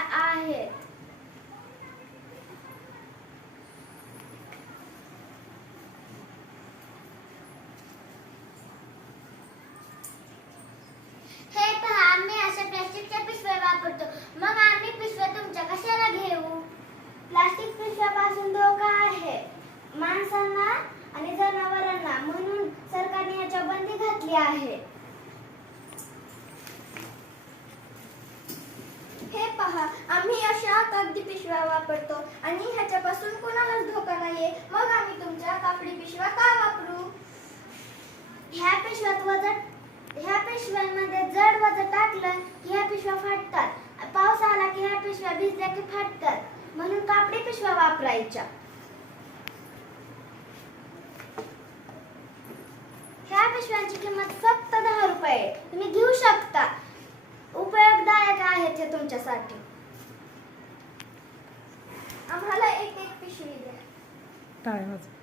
आहेत. हे पहा, आम्ही अशा प्लास्टिकच्या पिशव्या वापरतो. मग आम्ही पिशव्या तुमच्या कशाला घेऊ? प्लास्टिक पिशव्यापासून धोका आहे माणसांना आणि जनावरांना, म्हणून सरकारने याच्या बंदी घातली आहे. हे पहा, आम्ही अशा कागदी पिशव्या वापरतो आणि ह्याच्यापासून कोणालाच धोका नाहीये. मग आम्ही तुमच्या कापडी पिशव्या का वापरू? ह्या पिशव्यांमध्ये जड वजन टाकलं की ह्या पिशव्या फाटतात. पाऊस आला की ह्या पिशव्या भिजल्या की फाटतात. म्हणून कापडी पिशव्या वापरायच्या. ह्या पिशव्यांची किंमत फक्त 10 रुपये. तुम्ही घेऊ शकता. उपयोगदायक आहेत हे तुमच्यासाठी. आम्हाला एक पिशवी द्या. टाळ्या वाजवा.